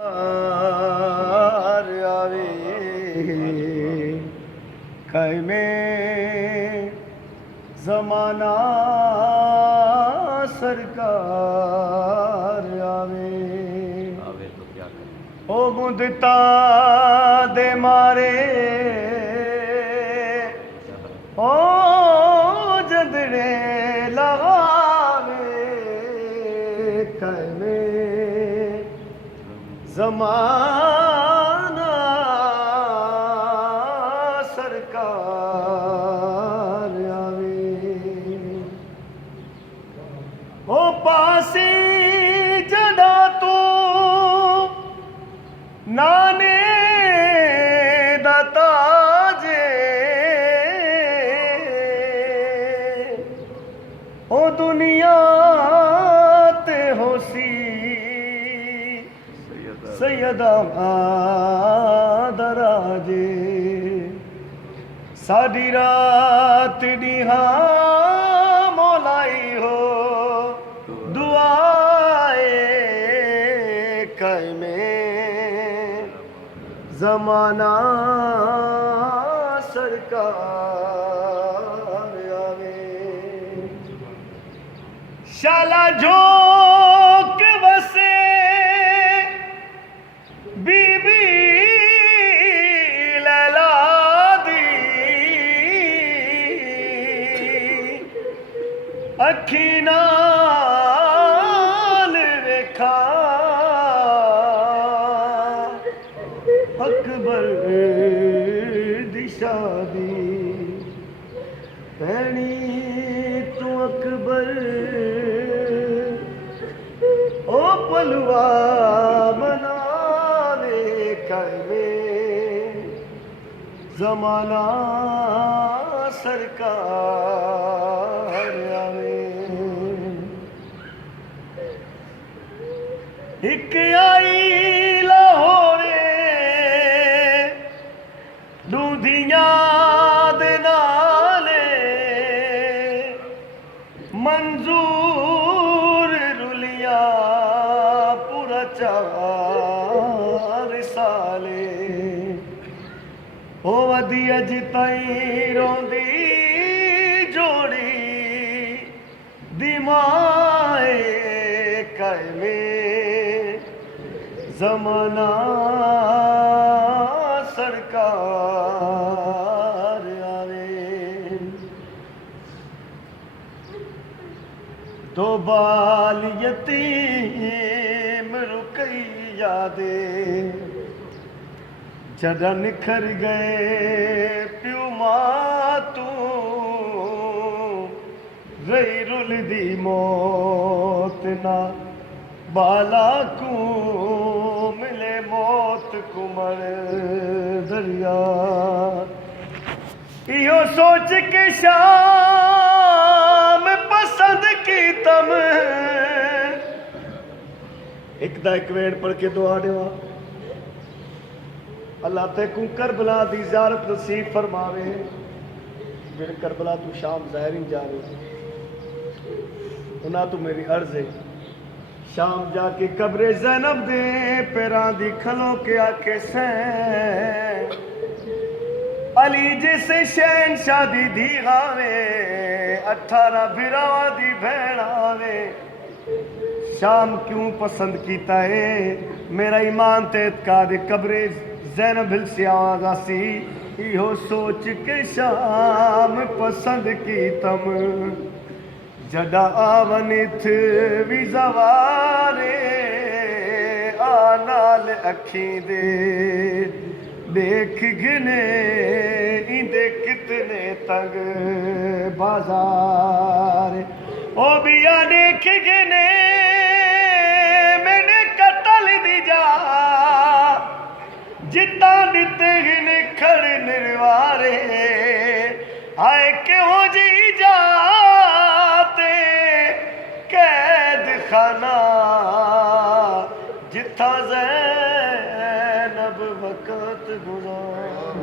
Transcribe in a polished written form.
आवे कैमे जमाना सरकार आवे तो क्या करें। ओ मुदता दे मारे ओ जदड़े लगावे कैमे जमाना सरकार आवे ओ पासी जदा तू नाने दाता जे ओ दुनिया ते होसी सैयदा दराजे साडी रात निहा मौलाई हो दुआए कैमे जमाना सरकार आवे शाला झोंक बसे बीबी लैला दी अखी नाल वेखा अकबर दी शादी भैनी तू अकबर ओ पलवा मनावे कैमे जमाना सरकार आवे एक आई लाहौरे दूधियां दे नाले मंजूर रुलिया पूरा 4 साले ओ वदी अज ताईं रोंदी जोड़ी दिमाए कैमे जमाना सरकार आवे दो बाल यतीम रुकैया दे जदा निखर गए प्यू मां तू रही रुलदी मौत ना बाला को मिले मौत कुमर दरिया इहो सोच के शाम पसंद की तम एक दा एक वेड़ पढ़ के दुआ देवा अल्लाह ते को करबला दी ज़ियारत नसीब फरमावे मेरे करबला तू शाम ज़ाहिर ही जावे उना तू मेरी अर्ज है शाम जाके कब्रे ज़ैनब दे पैरां दी खलो के आके सैन अली जिसे शहन शादी दी गावे 18 बिरावा दी भैन आवे शाम क्यों पसंद कीता है मेरा ईमान ते इत्काद कब्रे ज़ैनब हिल से आगासी इहो सोच के शाम पसंद की तम जदा आवनिथ भी जवारे आनाल अखी दे देख गिने इंदे कितने तंग बाजार ओ बिया देख गिने मैंने कतल दी जा जिता दिते गिने खड़ निर्वारे आए क्यों जी जाते कैद खाना जिथा ज़ैनब वक़्त गुज़ार